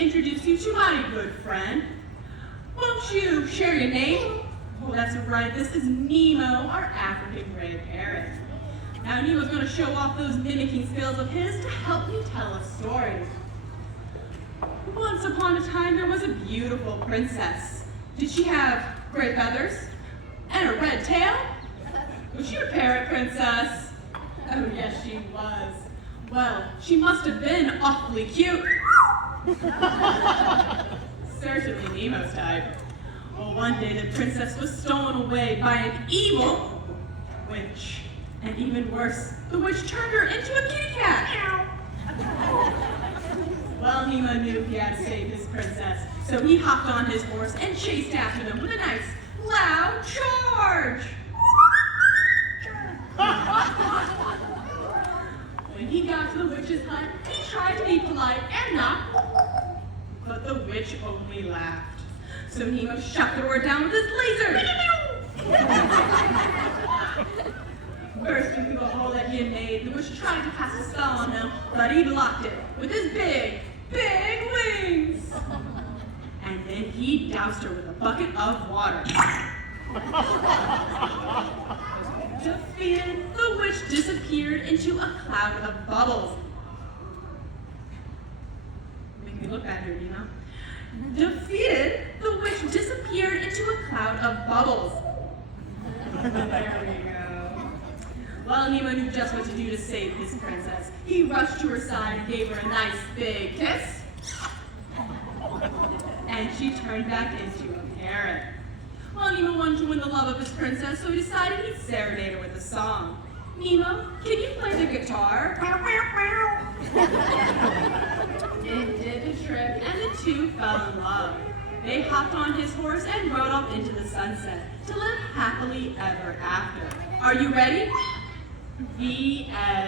introduce you to my good friend. Won't you share your name? Oh, that's right, this is Nemo, our African gray parrot. Now Nemo's going to show off those mimicking skills of his to help me tell a story. Once upon a time, there was a beautiful princess. Did she have gray feathers and a red tail? Was she a parrot princess? Oh, yes, she was. Well, she must have been awfully cute. Certainly Nemo's type. Well, one day the princess was stolen away by an evil witch. And even worse, the witch turned her into a kitty cat. Well, Nemo knew he had to save his princess, so he hopped on his horse and chased after them with a nice, loud charge. When he got to the witch's hut, he tried to be polite and knock, but the witch only laughed. So Nemo shot the door down with his laser. Bursting through the hole that he had made, the witch tried to cast a spell on him, but he blocked it with his big, big wings. And then he doused her with a bucket of water. Defeated, the witch disappeared into a cloud of bubbles. Make me look bad here, Nemo. Defeated, the witch disappeared into a cloud of bubbles. There we go. Well, Nemo knew just what to do to save his princess. He rushed to her side and gave her a nice big kiss. And she turned back into a parrot. Well, Nemo wanted to win the love of his princess, so he decided he'd serenade her with a song. Nemo, can you play the guitar? It did the trick, and the two fell in love. They hopped on his horse and rode off into the sunset to live happily ever after. Are you ready? The end.